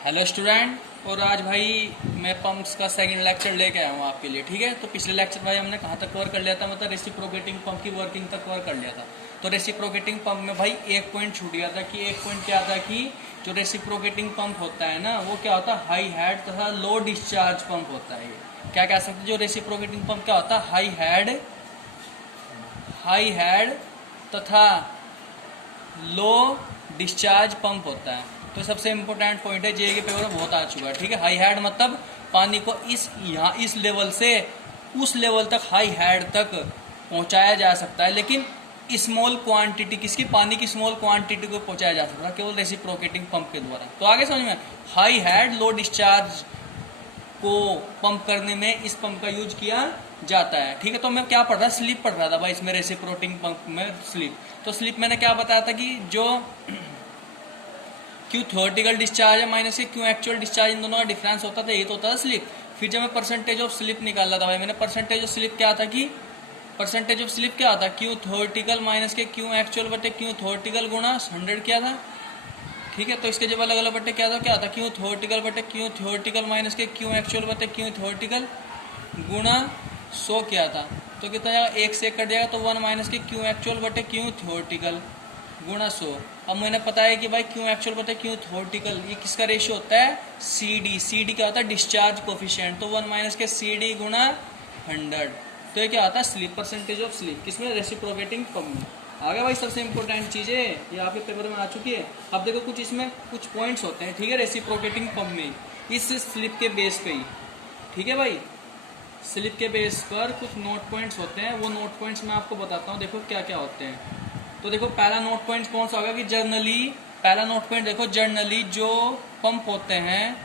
Hello student. और आज भाई मैं पंप्स का सेकंड लेक्चर लेके आया हूँ आपके लिए। ठीक है, तो पिछले लेक्चर भाई हमने कहाँ तक कवर कर लिया था, मतलब रेसिप्रोकेटिंग पंप की वर्किंग तक कवर कर लिया था। तो रेसिप्रोकेटिंग पंप में भाई एक पॉइंट छूट गया था कि एक पॉइंट क्या था कि जो रेसिप्रोकेटिंग पंप होता है ना वो क्या होता है, हाई हेड तथा लो डिस्चार्ज पंप होता है। ये क्या कह सकते हैं, जो रेसिप्रोकेटिंग पंप क्या होता है, हाई हेड तथा लो डिस्चार्ज पंप होता है। तो सबसे इम्पोर्टेंट पॉइंट है, जेईई के पेपर में बहुत आ चुका है। ठीक है, हाई हेड मतलब पानी को इस लेवल से उस लेवल तक, हाई हेड तक पहुंचाया जा सकता है, लेकिन स्मॉल क्वांटिटी, किसकी, पानी की स्मॉल क्वांटिटी को पहुंचाया जा सकता है केवल रेसिप्रोकेटिंग पंप के द्वारा। तो आगे समझ में, हाई हेड लो डिस्चार्ज को पंप करने में इस पंप का यूज किया जाता है। ठीक है, तो मैं क्या पढ़ रहा, स्लिप पढ़ रहा था भाई इसमें, रेसिप्रोकेटिंग पंप में स्लिप। तो स्लिप मैंने क्या बताया था कि जो क्यों थ्योरेटिकल डिस्चार्ज है माइनस के क्यों एक्चुअल डिस्चार्ज, इन दोनों का डिफरेंस होता था, ये तो होता था स्लिप। फिर जब मैं परसेंटेज ऑफ स्लिप निकाला था भाई, मैंने परसेंटेज ऑफ स्लिप क्या था कि परसेंटेज ऑफ स्लिप क्या था, क्यों थ्योरेटिकल माइनस के क्यों एक्चुअल बटे क्यों थ्योरेटिकल गुणा 100 किया था। ठीक है, तो इसके जब अलग अलग बटे क्या था क्यों थ्योरेटिकल बटे क्यों थ्योरेटिकल माइनस के क्यों एक्चुअल बटे क्यों थ्योरेटिकल गुणा 100 किया था। तो कितना जाएगा, 1 से 1 कट जाएगा, तो 1 माइनस के क्यों एक्चुअल बटे क्यों थ्योरेटिकल गुणा 100। अब मैंने पता है कि भाई क्यों एक्चुअल बटे क्यों थ्योरेटिकल, ये किसका रेशियो होता है, सी डी क्या होता है, डिस्चार्ज कोफिशिएंट। तो 1 माइनस के सी डी गुणा 100। तो ये क्या होता है, स्लिप, परसेंटेज ऑफ स्लिप, किसमें, रेसिप्रोकेटिंग पंप में। आगे भाई सबसे इंपॉर्टेंट चीज़ है, ये आपके पेपर में आ चुकी है। अब देखो कुछ इसमें कुछ पॉइंट्स होते हैं, ठीक है, रेसिप्रोकेटिंग पंप में इस स्लिप के बेस पे ही। ठीक है भाई, स्लिप के बेस पर कुछ नोट पॉइंट्स होते हैं, वो नोट पॉइंट्स मैं आपको बताता हूँ। देखो क्या क्या होते हैं। तो देखो पहला नोट पॉइंट कौन सा होगा कि जर्नली, पहला नोट पॉइंट देखो, जर्नली जो पंप होते हैं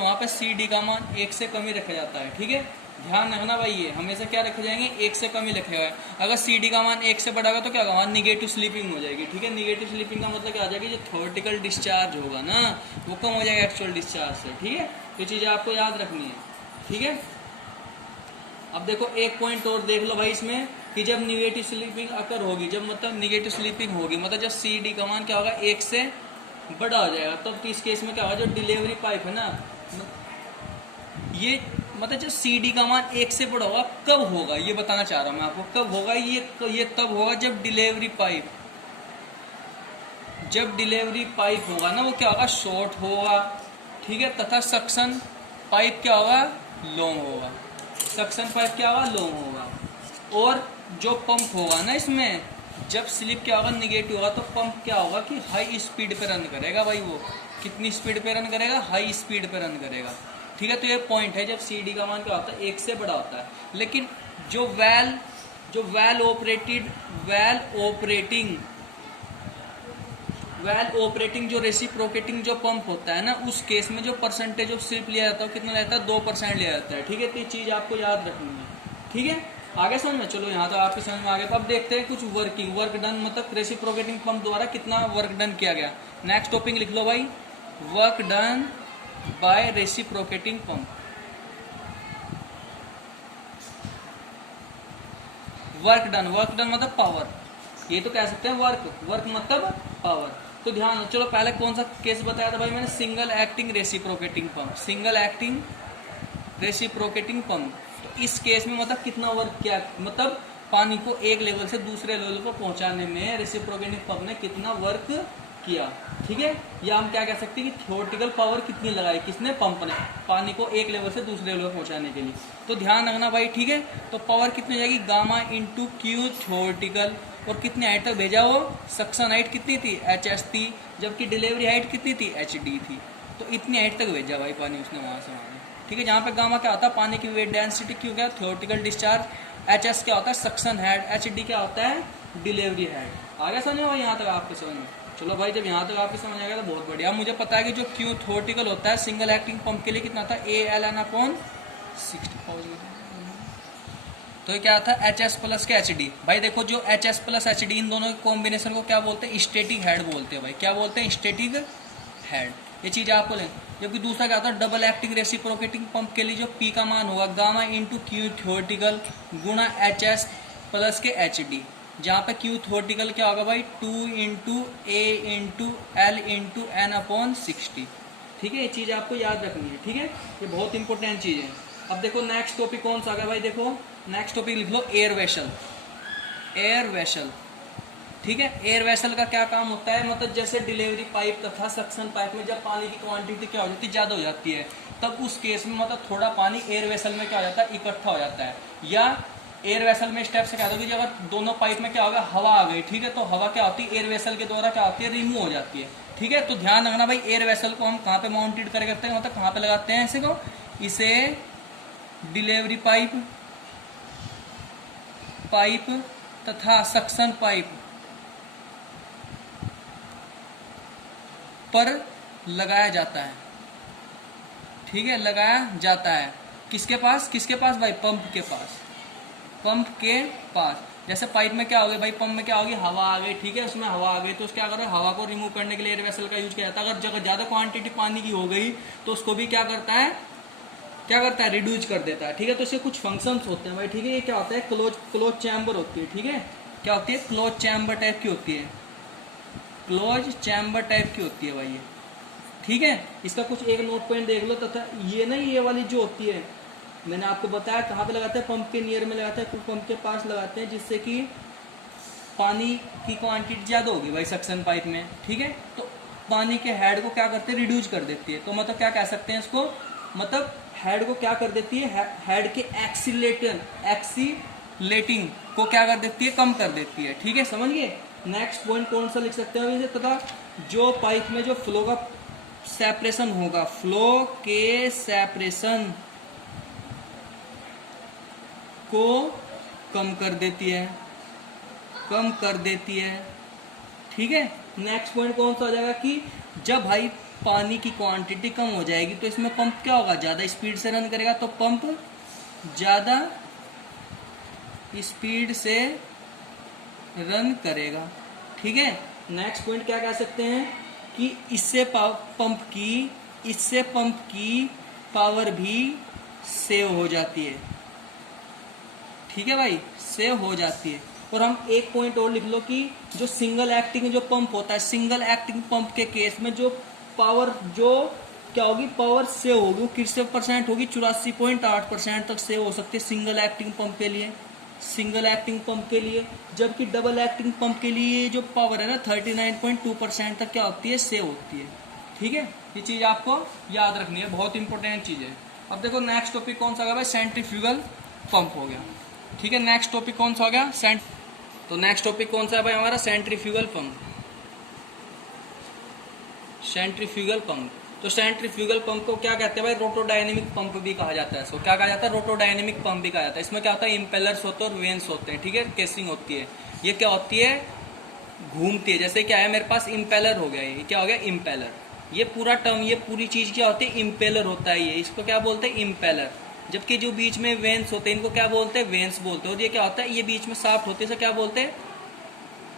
वहाँ पे सी डी का मान 1 से कम ही रखा जाता है। ठीक है, ध्यान रखना भाई, ये हमेशा क्या रखे जाएंगे, 1 से कम ही रखे हुए। अगर सी डी का मान 1 से बढ़ागा तो क्या होगा, वहाँ निगेटिव स्लीपिंग हो जाएगी। ठीक है, निगेटिव स्लीपिंग का मतलब क्या आ जाएगी, जो थ्योरेटिकल डिस्चार्ज होगा ना वो कम हो जाएगा एक्चुअल डिस्चार्ज से। ठीक है, तो चीज़ें आपको याद रखनी है। ठीक है, अब देखो एक पॉइंट और देख लो भाई इसमें कि जब निगेटिव स्लीपिंग अकर होगी, जब मतलब निगेटिव स्लीपिंग होगी, मतलब जब सी डी का मान क्या होगा, 1 से बड़ा हो जाएगा, तब तो इस केस में क्या होगा, जो डिलीवरी पाइप है ना, ये मतलब जब सी डी का मान 1 से बड़ा होगा, कब होगा ये बताना चाह रहा हूँ मैं आपको, कब होगा ये तब होगा जब डिलीवरी पाइप होगा ना, वो क्या होगा, शॉर्ट होगा। ठीक है, तथा सक्शन पाइप क्या होगा, लॉन्ग होगा। सक्शन पाइप क्या होगा, लॉन्ग होगा। और जो पंप होगा ना इसमें, जब स्लिप क्या होगा, निगेटिव होगा, तो पंप क्या होगा कि हाई स्पीड पे रन करेगा भाई। वो कितनी स्पीड पे रन करेगा, हाई स्पीड पे रन करेगा। ठीक है, तो ये पॉइंट है, जब सी डी का मान क्या होता है, 1 से बड़ा होता है। लेकिन जो वेल ऑपरेटिंग जो रेसिप्रोकेटिंग जो पंप होता है ना, उस केस में जो परसेंटेज ऑफ स्लिप लिया जाता है कितना रहता है, 2% लिया जाता है। ठीक है, तो ये चीज़ आपको याद रखनी है। ठीक है, आगे समझ में, चलो यहाँ तो आपके समझ में आ गया। तो अब देखते हैं कुछ वर्क डन, मतलब रेसिप्रोकेटिंग पंप द्वारा कितना वर्क डन किया गया। नेक्स्ट टॉपिक लिख लो भाई, work done by reciprocating pump. Work done मतलब पावर, ये तो कह सकते हैं वर्क मतलब पावर। तो ध्यान, चलो पहले कौन सा केस बताया था भाई मैंने, सिंगल एक्टिंग रेसिप्रोकेटिंग पंप। तो इस केस में मतलब कितना वर्क किया, मतलब पानी को एक लेवल से दूसरे लेवल पर पहुंचाने में रेसिप्रोकेटिंग पंप ने कितना वर्क किया। ठीक है, या हम क्या कह सकते हैं कि थ्योरेटिकल पावर कितनी लगाई, किसने, पंप ने, पानी को एक लेवल से दूसरे लेवल पर पहुंचाने के लिए। तो ध्यान रखना भाई। ठीक है, तो पावर कितनी हो जाएगी, गामा इंटू क्यू थ्योरेटिकल। और कितनी हाइट तक भेजा, वो सक्शन हाइट कितनी थी, HS थी, जबकि डिलीवरी हाइट कितनी थी, HD थी। तो इतनी हाइट तक भेजा भाई पानी उसने वहां से वहां। ठीक है, जहाँ पे गामा क्या होता है, पानी की वेट डेंसिटी, क्यों क्या, थ्योरेटिकल डिस्चार्ज। HS क्या होता है, सक्शन हेड। HD क्या होता है, डिलीवरी हेड। आगे समझो भाई, यहाँ तक आपके समझ में। चलो भाई, जब यहाँ तक आपके समझ आ गया तो बहुत बढ़िया। मुझे पता है कि जो क्यू थ्योरेटिकल होता है सिंगल एक्टिंग पंप के लिए कितना था, ALN/60। तो क्या था, HS प्लस के HD। भाई देखो, जो HS प्लस HD, इन दोनों के कॉम्बिनेशन को क्या बोलते हैं, स्टैटिक हेड बोलते हैं भाई। क्या बोलते हैं, स्टैटिक हेड। ये चीज आपको लें। जबकि दूसरा क्या होता है, डबल एक्टिंग रेसिप्रोकेटिंग पंप के लिए जो P का मान होगा, गामा इंटू क्यू थ्योरेटिकल गुणा HS प्लस के HD। जहाँ पे क्यू थ्योरेटिकल क्या होगा भाई 2 into A into L into N upon 60। ठीक है, ये चीज़ आपको याद रखनी है। ठीक है, ये बहुत इंपॉर्टेंट चीज़ है। अब देखो नेक्स्ट टॉपिक कौन सा आ गया भाई, देखो नेक्स्ट टॉपिक लिख लो एयर वेसल। एयर वेसल, ठीक है, एयर वेसल का क्या काम होता है, मतलब जैसे डिलीवरी पाइप तथा सक्शन पाइप में जब पानी की क्वांटिटी क्या हो जाती है, ज़्यादा हो जाती है, तब उस केस में मतलब थोड़ा पानी एयर वेसल में क्या हो जाता है, इकट्ठा हो जाता है। या एयर वेसल में स्टेप से क्या होगा कि अगर दोनों पाइप में क्या होगा, हवा आ गई, ठीक है, तो हवा क्या होती है एयर वेसल के द्वारा क्या होती है, रिमूव हो जाती है। ठीक है, तो ध्यान रखना भाई, एयर वेसल को हम कहाँ पे माउंटेड करते हैं, मतलब कहाँ पे लगाते हैं इसे को, इसे डिलीवरी पाइप तथा सक्शन पाइप पर लगाया जाता है। ठीक है, लगाया जाता है किसके पास, किसके पास भाई, पंप के पास। पंप के पास जैसे पाइप में क्या हो गया भाई, पंप में क्या होगी, हवा आ गई, ठीक है, उसमें हवा आ गई तो उसके क्या करें, हवा को रिमूव करने के लिए एयर वेसल का यूज किया जाता है। अगर जगह ज्यादा क्वांटिटी पानी की हो गई तो उसको भी क्या करता है, रिड्यूस कर देता है। ठीक है, तो इसके कुछ फंक्शंस होते हैं भाई। ठीक है, ये क्या होता है, क्लोज चैम्बर होती है। ठीक है, क्या होती है, क्लोज चैम्बर टाइप की होती है, क्लोज चैम्बर टाइप की होती है भाई ये। ठीक है, इसका कुछ एक नोट पॉइंट देख लो, तथा ये ना, ये वाली जो होती है, मैंने आपको बताया कहाँ पे लगाते हैं, पंप के नियर में लगाते हैं, पंप के पास लगाते हैं, जिससे कि पानी की क्वांटिटी ज़्यादा होगी भाई सक्शन पाइप में। ठीक है, तो पानी के हेड को क्या करते हैं, रिड्यूस कर देती है। तो मतलब क्या कह सकते हैं इसको, मतलब हेड को क्या कर देती है, हेड के एक्सीलेटिंग को क्या कर देती है, कम कर देती है। ठीक है, समझ गए। नेक्स्ट पॉइंट कौन सा लिख सकते हैं इसे, तथा जो पाइप में जो फ्लो का सेपरेशन होगा, फ्लो के सेपरेशन को कम कर देती है, कम कर देती है। ठीक है, नेक्स्ट पॉइंट कौन सा हो जाएगा कि जब भाई पानी की क्वांटिटी कम हो जाएगी तो इसमें पंप क्या होगा, ज़्यादा स्पीड से रन करेगा, तो पंप ज़्यादा स्पीड से रन करेगा। ठीक है, नेक्स्ट पॉइंट क्या कह सकते हैं कि इससे पंप की पावर भी सेव हो जाती है। ठीक है भाई, सेव हो जाती है। और हम एक पॉइंट और लिख लो कि जो सिंगल एक्टिंग जो पंप होता है, सिंगल एक्टिंग पंप के केस में जो पावर जो क्या होगी, पावर सेव होगी, वो कितने % होगी, 84.8% तक सेव हो सकती है सिंगल एक्टिंग पंप के लिए, सिंगल एक्टिंग पंप के लिए। जबकि डबल एक्टिंग पंप के लिए जो पावर है ना 39.2% तक क्या होती है, सेव होती है। ठीक है, ये चीज आपको याद रखनी है, बहुत इंपॉर्टेंट चीज है। अब देखो नेक्स्ट टॉपिक कौन सा होगा भाई, सेंट्रीफ्यूगल पंप हो गया। ठीक है, नेक्स्ट टॉपिक कौन सा हो गया, तो नेक्स्ट टॉपिक कौन सा है भाई हमारा, सेंट्रीफ्यूगल पंप। सेंट्रीफ्यूगल पंप, तो सेंट्रीफ्यूगल पंप को क्या कहते हैं भाई, रोटोडायनेमिक पंप भी कहा जाता है इसको। क्या कहा जाता है, रोटोडायनेमिक पंप भी कहा जाता है। इसमें क्या होता है, इम्पेलर्स होते हैं और वेन्स होते हैं। ठीक है, केसिंग होती है, ये क्या होती है, घूमती है। जैसे क्या है, मेरे पास इम्पेलर हो गया, ये क्या हो गया, इम्पेलर। ये पूरा टर्म, ये पूरी चीज क्या होती है, इम्पेलर होता है ये, इसको क्या बोलते हैं, इम्पेलर। जबकि जो बीच में वेन्स होते हैं इनको क्या बोलते हैं, वेन्स बोलते हैं। और ये क्या होता है, ये बीच में शाफ्ट होते हैं, इसे क्या बोलते हैं,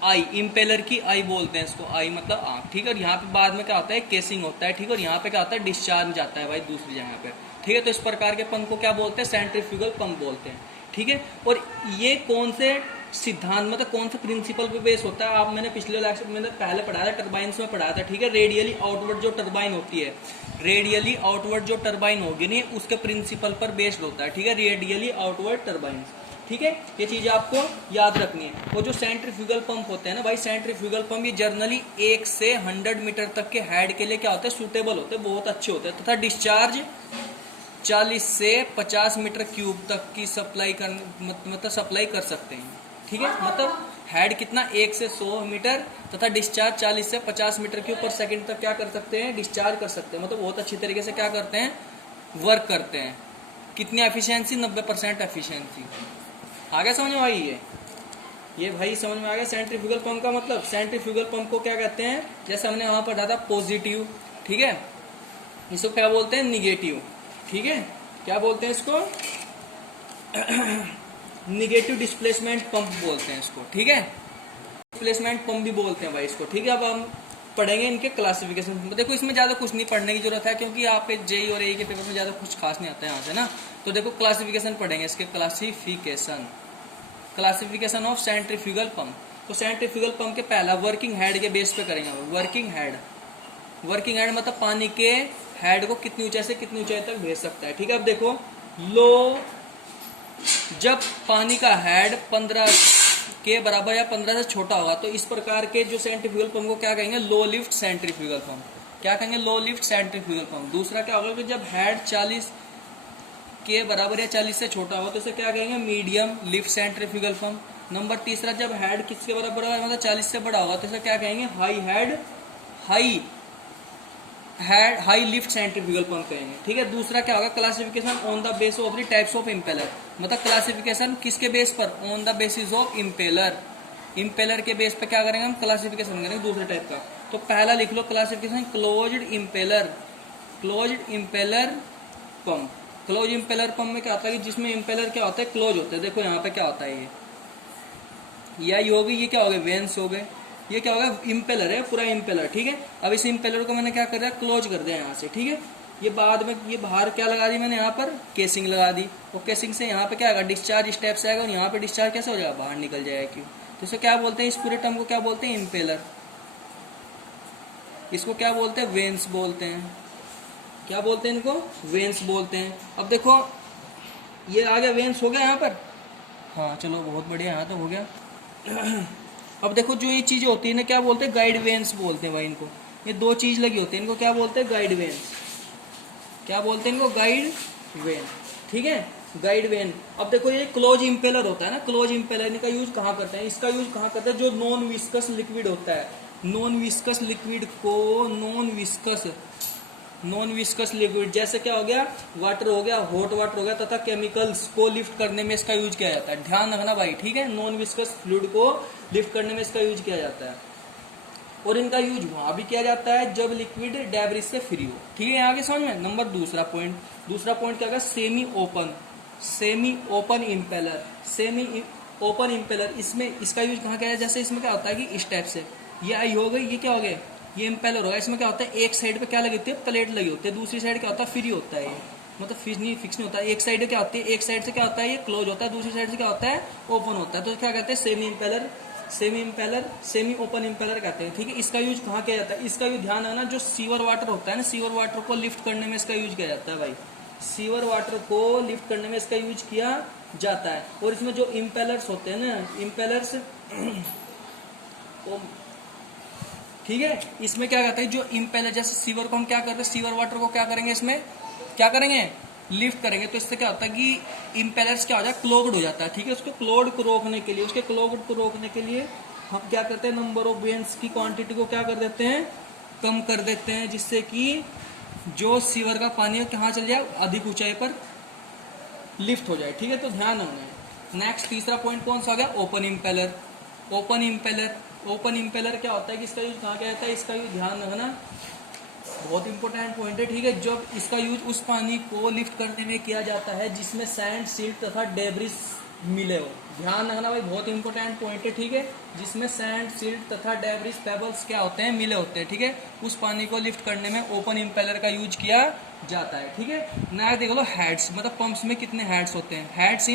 आई, इम्पेलर की आई बोलते हैं इसको, आई मतलब आंख। ठीक है, और यहाँ पे बाद में क्या होता है, केसिंग होता है। ठीक है, और यहाँ पे क्या होता है, डिस्चार्ज जाता है भाई दूसरी जगह पे। ठीक है, तो इस प्रकार के पंप को क्या बोलते हैं, सेंट्रीफ्यूगल पंप बोलते हैं। ठीक है, और ये कौन से सिद्धांत, मतलब कौन से प्रिंसिपल पे बेस होता है, आप मैंने पिछले लेक्चर में पहले पढ़ाया था, टर्बाइंस में पढ़ाया था। ठीक है, रेडियली आउटवर्ड जो टर्बाइन होती है, रेडियली आउटवर्ड जो टर्बाइन होगी नहीं, उसके प्रिंसिपल पर बेस्ड होता है। ठीक है, रेडियली आउटवर्ड टर्बाइन। ठीक है, ये चीजें आपको याद रखनी है। वो जो सेंट्रीफ्यूगल पंप होते हैं ना भाई, सेंट्रीफ्यूगल पंप ये जर्नली 1 से 100 मीटर तक के हेड के लिए क्या होते हैं, सूटेबल होते हैं, बहुत अच्छे होते हैं। तथा डिस्चार्ज 40 से 50 मीटर क्यूब तक की सप्लाई कर सकते हैं। ठीक है, मतलब हेड कितना, 1 से 100 मीटर, तथा डिस्चार्ज 40 से 50 मीटर क्यूब पर सेकंड तक क्या कर सकते हैं, डिस्चार्ज कर सकते हैं। मतलब बहुत अच्छी तरीके से क्या करते हैं, वर्क करते हैं। कितनी एफिशिएंसी, 90% एफिशिएंसी। आगे समझ में आई ये भाई समझ में आ गया सेंट्रीफ्यूगल पंप का मतलब। सेंट्रीफ्यूगल पंप को क्या कहते हैं, जैसे हमने वहां पढ़ा था पॉजिटिव। ठीक है, इसको क्या बोलते हैं, निगेटिव। ठीक है, क्या बोलते हैं इसको, निगेटिव डिस्प्लेसमेंट पंप बोलते हैं इसको। ठीक है, डिस्प्लेसमेंट पंप भी बोलते हैं भाई इसको। ठीक है, अब हम पढ़ेंगे इनके क्लासिफिकेशन। देखो इसमें ज्यादा कुछ नहीं पढ़ने की जरूरत है, क्योंकि आपके जेई और ए के पेपर में ज्यादा कुछ खास नहीं आता है यहाँ से ना। तो देखो क्लासिफिकेशन पढ़ेंगे, इसके classification. Classification of centrifugal pump. तो सेंट्रीफ्यूगल पंप के पहला वर्किंग हेड के बेस पे करेंगे। वर्किंग हेड मतलब पानी के हेड को कितनी ऊंचाई से कितनी ऊंचाई तक भेज सकता है। ठीक है, अब देखो लो, जब पानी का हेड 15 के बराबर या 15 से छोटा होगा तो इस प्रकार के जो सेंट्रीफ्यूगल पंप को क्या कहेंगे, लो लिफ्ट सेंट्रीफ्यूगल पंप। क्या कहेंगे, लो लिफ्ट सेंट्रीफ्यूगल पंप। दूसरा क्या होगा कि जब हेड 40 के बराबर या 40 से छोटा होगा तो इसे क्या कहेंगे, medium lift centrifugal pump. Number तीसरा, जब हेड किसके बराबर होगा, मतलब 40 से बड़ा होगा तो इसे क्या कहेंगे, हाई लिफ्ट सेंट्रीफ्यूगल पंप कहेंगे। ठीक है, दूसरा क्या होगा, classification on the base of the types of impeller. मतलब क्लासिफिकेशन किसके बेस पर, on the basis of impeller के बेस पे क्या करेंगे हम, क्लासिफिकेशन करेंगे दूसरे टाइप का। तो पहला लिख लो classification, closed impeller pump. Close impeller pump में क्या होता है कि जिसमें इम्पेलर क्या होता है, क्लोज होता है। देखो यहाँ पे क्या होता है, ये हो गई, ये क्या हो गए, वेंस हो गए। ये क्या होगा, इम्पेलर है, पूरा इम्पेलर। ठीक है, अब इस इम्पेलर को मैंने क्या कर दिया, क्लोज कर दिया यहाँ से। ठीक है, ये बाद में ये बाहर क्या लगा दी मैंने, यहाँ पर केसिंग लगा दी। और केसिंग से यहाँ पे क्या आएगा, डिस्चार्ज स्टेप से आएगा और यहाँ पे डिस्चार्ज कैसे हो जाएगा, बाहर निकल जाएगा। क्यों, तो इसे क्या बोलते हैं, इस पूरे टर्म को क्या बोलते हैं, इम्पेलर। इसको क्या बोलते हैं, वेंस बोलते हैं। क्या बोलते हैं इनको, वेंस बोलते हैं। अब देखो ये आ गया, वेंस हो गया यहाँ पर। हाँ चलो बहुत बढ़िया, यहाँ तो हो गया। अब देखो जो ये चीज होती है ना, क्या बोलते हैं, गाइड वेंस बोलते हैं भाई इनको। ये दो चीज लगी होती है, इनको क्या बोलते हैं, गाइड वेंस। क्या बोलते हैं इनको, गाइड वेन। ठीक है, गाइड वेन। अब देखो ये क्लोज इम्पेलर होता है ना, क्लोज इम्पेलर इनका यूज कहाँ करते हैं, इसका यूज कहाँ करते हैं, जो नॉन विस्कस लिक्विड होता है, नॉन विस्कस लिक्विड को नॉन विस्कस लिक्विड, जैसे क्या हो गया, वाटर हो गया, हॉट वाटर हो गया, तथा केमिकल्स को लिफ्ट करने में इसका यूज किया जाता है। ध्यान रखना भाई, ठीक है, नॉन विस्कस फ्लूइड को लिफ्ट करने में इसका यूज किया जाता है। और इनका यूज वहां भी किया जाता है जब लिक्विड डेब्रिज से फ्री हो। ठीक है, आगे समझ में। नंबर दूसरा पॉइंट क्या होगा, सेमी ओपन इम्पेलर। इसमें इसका यूज कहाँ किया है, जैसे इसमें क्या होता है कि इस टाइप से ये आई हो गई, ये क्या हो गया, ये इम्पेलर होगा। इसमें क्या होता है, एक साइड पे क्या लगी होती है, प्लेट लगी होती है, दूसरी साइड क्या होता है, फ्री होता है। ये मतलब फिक्स नहीं होता है। एक साइड क्या होती है, एक साइड से क्या होता है, ये क्लोज होता है, दूसरी साइड से क्या होता है, ओपन होता है। तो क्या कहते हैं, सेमी ओपन इम्पेलर कहते हैं। ठीक है, इसका यूज कहाँ किया जाता है, इसका यूज ध्यान रखना, जो सीवर वाटर होता है ना, सीवर वाटर को लिफ्ट करने में इसका यूज किया जाता है भाई। सीवर वाटर को लिफ्ट करने में इसका यूज किया जाता है। और इसमें जो इम्पेलर्स होते हैं ना, इम्पेलर्स ठीक है, इसमें क्या कहते हैं, जो इम्पेलर, जैसे सीवर को हम क्या करते हैं, सीवर वाटर को क्या करेंगे, इसमें क्या करेंगे, लिफ्ट करेंगे। तो इससे क्या होता है कि इम्पेलर्स क्या हो जाता है, क्लोग्ड हो जाता है। ठीक है, उसके क्लोग्ड को रोकने के लिए, हम क्या करते हैं, नंबर ऑफ वेन्स की क्वांटिटी को क्या कर देते हैं, कम कर देते हैं, जिससे कि जो सीवर का पानी है कहाँ चल जाए, अधिक ऊंचाई पर लिफ्ट हो जाए। ठीक है, तो ध्यान रखना। नेक्स्ट तीसरा पॉइंट कौन सा आ गया, ओपन इम्पेलर क्या होता है कि इसका यूज कहाँ किया जाता है, इसका यूज ध्यान रखना, बहुत इंपॉर्टेंट पॉइंट है। ठीक है, जब इसका यूज उस पानी को लिफ्ट करने में किया जाता है जिसमें सैंड, सिल्ट तथा डेब्रिस मिले हो। ध्यान रखना भाई, बहुत इंपॉर्टेंट पॉइंट है। ठीक है, जिसमें सैंड, सिल्ट तथा डेब्रिस, पेबल्स क्या होते हैं, मिले होते हैं। ठीक है, उस पानी को लिफ्ट करने में ओपन इम्पेलर का यूज किया जाता है। ठीक है, नेक्स्ट देख लो, हेड्स, मतलब पंप्स में कितने हेड्स होते हैं, हेड्स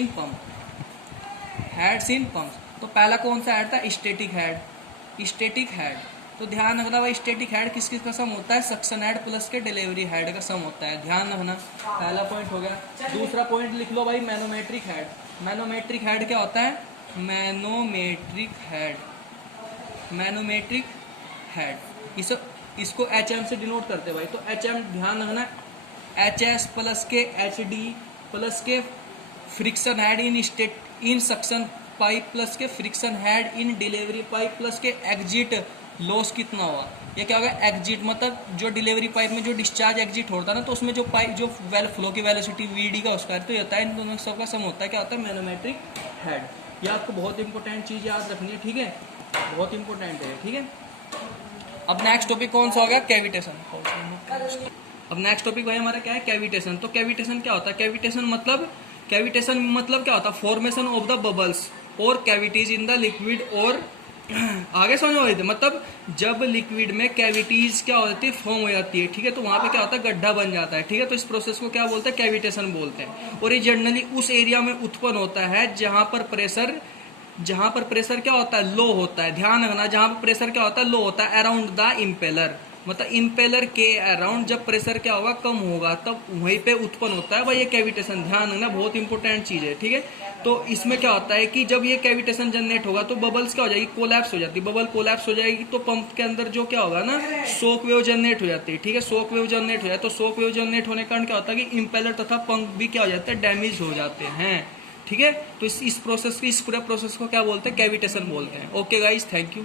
इन पंप्स। तो पहला कौन सा हेड था, स्टैटिक हेड। तो ध्यान रखना भाई, स्टैटिक हेड किस का सम होता है, सक्शन हेड प्लस के डिलीवरी हेड का सम होता है। ध्यान रखना, पहला पॉइंट हो गया। दूसरा पॉइंट लिख लो भाई, मैनोमेट्रिक हेड क्या होता है, मैनोमेट्रिक हेड, इसको HM से डिनोट करते हैं भाई। तो HM ध्यान रखना, HS प्लस के HD प्लस के friction head in suction pipe plus के friction head in delivery pipe plus के एग्जिट लॉस कितना हुआ। ये क्या होगा, एग्जिट मतलब जो डिलीवरी पाइप में जो डिस्चार्ज एग्जिट होता है ना, तो उसमें जो पाइप जो फ्लो की वेलोसिटी VD का उसका तो ये होता है, इन दोनों सबका सम होता है, क्या होता है, मैनोमेट्रिक हेड। ये आपको बहुत इंपॉर्टेंट चीज याद रखनी है। ठीक है, बहुत इंपॉर्टेंट है। ठीक है, अब नेक्स्ट टॉपिक कौन सा हो गया, कैविटेशन। अब नेक्स्ट टॉपिक भाई हमारा क्या है, कैविटेशन। तो कैविटेशन क्या होता है, कैविटेशन मतलब क्या होता है, फॉर्मेशन ऑफ द बबल्स और कैविटीज इन द लिक्विड। और आगे समझो, मतलब जब लिक्विड में कैविटीज क्या होती है, फॉर्म हो जाती है। ठीक है, तो वहां पे क्या होता है, गड्ढा बन जाता है। ठीक है, तो इस प्रोसेस को क्या बोलते हैं, कैविटेशन बोलते हैं। और ये जनरली उस एरिया में उत्पन्न होता है जहां पर प्रेशर जहां पर प्रेशर क्या होता है, लो होता है, ध्यान रखना, जहां पर प्रेशर क्या होता है, लो होता है, अराउंड द इम्पेलर, मतलब इम्पेलर के अराउंड जब प्रेशर क्या होगा, कम होगा, तब वहीं पे उत्पन्न होता है भाई ये कैविटेशन। ध्यान रखना, बहुत इंपॉर्टेंट चीज है, ठीक है। तो इसमें क्या होता है कि जब ये कैविटेशन जनरेट होगा तो बबल्स क्या हो जाएगी, कोलैप्स हो जाती है, बबल कोलैप्स हो जाएगी, तो पंप के अंदर जो क्या होगा ना, शॉक वेव जनरेट हो जाती है, ठीक है, शॉक वेव जनरेट हो जाए, तो शॉक वेव जनरेट होने के कारण क्या होता है कि इम्पेलर तथा पंप भी क्या हो जाते हैं, डैमेज हो जाते हैं, ठीक है। तो इस प्रोसेस को, इस पूरे प्रोसेस को क्या बोलते हैं, कैविटेशन बोलते हैं। Okay guys, thank you.